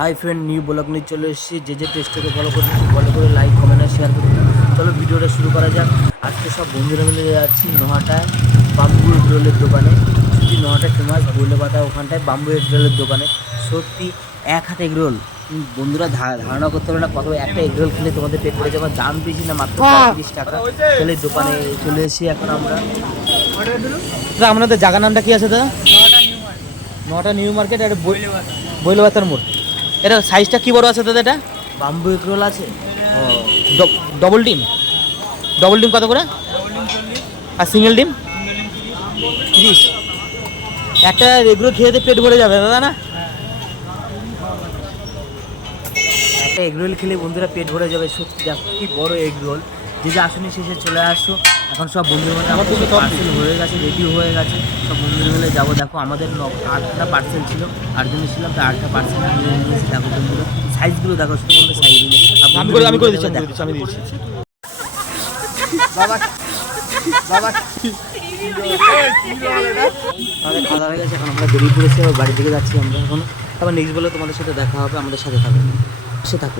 Hi friend, new blog নিয়ে চলে এসেছি। যে টেস্টটাকে ফলো করে লাইক কমেন্ট আর শেয়ার করতে। চলো ভিডিওটা শুরু করা যাক। আজকে সব বন্ধুরা মিলে যাচ্ছি নোহাটায় বাম্বু এগ রোলের দোকানে। সত্যি নোহাটা ফেমাস বইলে পাতা, ওখানটায় বাম্বু এগ রোলের দোকানে সত্যি এক হাতে এগ রোল। বন্ধুরা ধারণা করতে পারে না কত একটা এগ রোল খেলে তোমাদের পেট ভরে যাবে। দাম বেশি না, মাত্র 30 টাকা। চলে দোকানে চলে এসেছি এখন আমরা। আপনাদের জায়গার নামটা কি আছে দাদা? নটা নিউ মার্কেট আর বইলবাতার মোড়। এটা সাইজটা কি বড় আছে দাদা? এটা বাম্বু এগ রোল আছে। ও ডবল ডিম কত করে? আর সিঙ্গেল ডিম 30। একটা এগ রোল খেয়ে পেট ভরে যাবে দাদা না? একটা এগ রোল খেলে বন্ধুরা পেট ভরে যাবে। সত্যি দেখো কি বড় এগ রোল। যে আসনি শেষে চলে আসছো। এখন সব বন্ধুরা মিলে আমার কিন্তু পার্সেল হয়ে গেছে, রেডি হয়ে গেছে। সব বন্ধুরা মিলে যাবো। দেখো আমাদের 8টা পার্সেল ছিল, 8 জন ছিলাম, তো 8টা পার্সেল নিয়ে নিয়েছি। দেখো বন্ধুরা সাইজগুলো দেখো, শুধু বলতে সাইজগুলো আমি করে দিচ্ছি। বাবা আমাদের খাওয়া হয়ে গেছে, এখন আমরা বেরিয়ে পড়েছি। আবার বাড়ির দিকে যাচ্ছি আমরা এখন। আবার নেক্সট বলে তোমাদের সাথে দেখা হবে। আমাদের সাথে থাকো, সে থাকো।